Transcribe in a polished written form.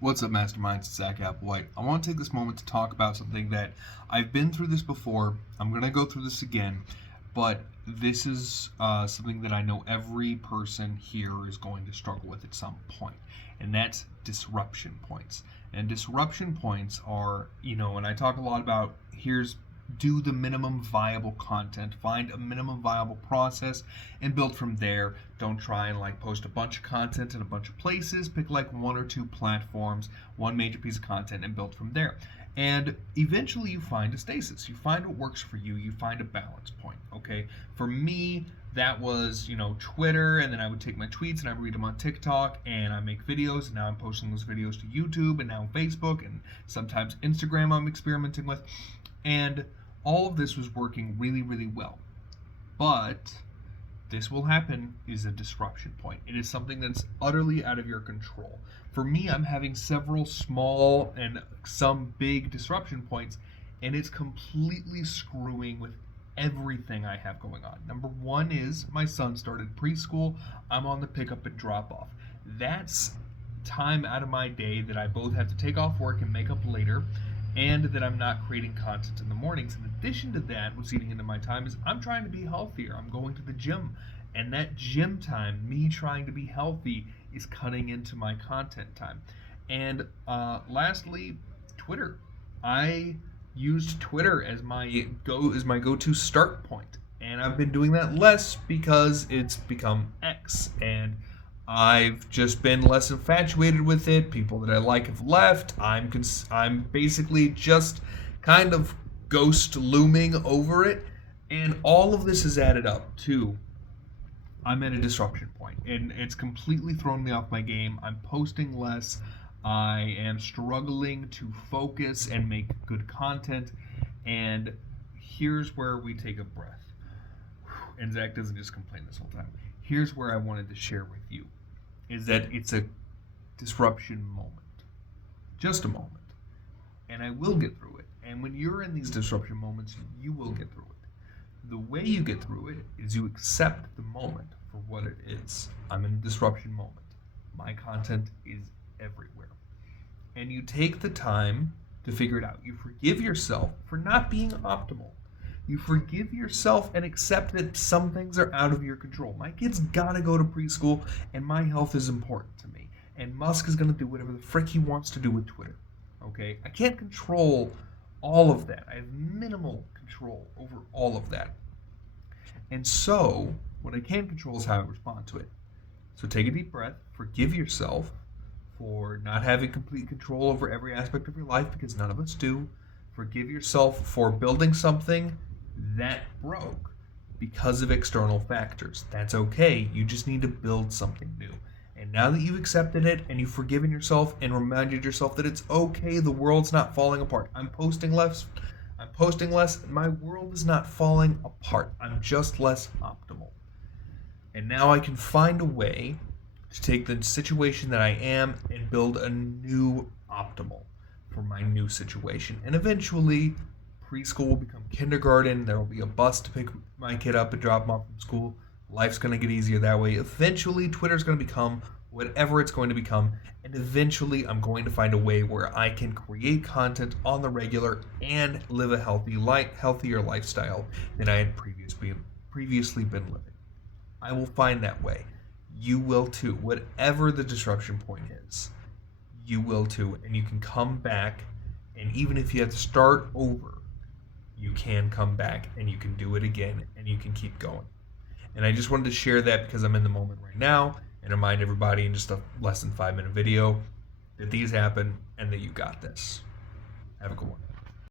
What's up, Masterminds? It's Zach Applewhite. I want to take this moment to talk about something that I've been through this before. I'm going to go through this again, but this is something that I know every person here is going to struggle with at some point, and that's disruption points. And disruption points are, and I talk a lot about do the minimum viable content, find a minimum viable process, and build from there. Don't try and post a bunch of content in a bunch of places. Pick one or two platforms, one major piece of content, and build from there. And eventually you find a stasis. You find what works for you. You find a balance point. Okay. For me, that was, Twitter, and then I would take my tweets and I would read them on TikTok, and I make videos, and now I'm posting those videos to YouTube, and now Facebook, and sometimes Instagram I'm experimenting with. And all of this was working really, really well. But this will happen is a disruption point. It is something that's utterly out of your control. For me, I'm having several small and some big disruption points, and it's completely screwing with everything I have going on. Number one is my son started preschool. I'm on the pickup and drop off. That's time out of my day that I both have to take off work and make up later, and that I'm not creating content in the mornings. In addition to that, what's eating into my time is I'm trying to be healthier. I'm going to the gym, and that gym time, me trying to be healthy, is cutting into my content time. And lastly, Twitter. I used Twitter as my go-to start point, and I've been doing that less because it's become X, and I've just been less infatuated with it. People that I like have left. I'm basically just kind of ghost looming over it, and all of this has added up to I'm at a disruption point, and it's completely thrown me off my game. I'm posting less. I am struggling to focus and make good content, and here's where we take a breath. And Zach doesn't just complain this whole time. Here's where I wanted to share with you is that it's a disruption moment. Just a moment. And I will get through it. And when you're in these disruption moments, you will get through it. The way you get through it is you accept the moment for what it is. I'm in a disruption moment. My content is everywhere. And you take the time to figure it out. You forgive yourself for not being optimal. You forgive yourself and accept that some things are out of your control. My kid's gotta go to preschool, and my health is important to me. And Musk is gonna do whatever the frick he wants to do with Twitter. Okay? I can't control all of that. I have minimal control over all of that. And so, what I can control is how I respond to it. So take a deep breath, forgive yourself for not having complete control over every aspect of your life, because none of us do. Forgive yourself for building something that broke because of external factors. That's okay. You just need to build something new. And now that you've accepted it and you've forgiven yourself and reminded yourself that it's okay, the world's not falling apart. I'm posting less. My world is not falling apart. I'm just less optimal. And now I can find a way to take the situation that I am and build a new optimal for my new situation. And eventually, preschool will become kindergarten. There will be a bus to pick my kid up and drop him off from school. Life's going to get easier that way. Eventually, Twitter's going to become whatever it's going to become. And eventually, I'm going to find a way where I can create content on the regular and live a healthier lifestyle than I had previously been living. I will find that way. You will too. Whatever the disruption point is, you will too. And you can come back, and even if you have to start over, you can come back and you can do it again, and you can keep going. And I just wanted to share that because I'm in the moment right now, and remind everybody in just a less than 5-minute video that these happen and that you got this. Have a good one.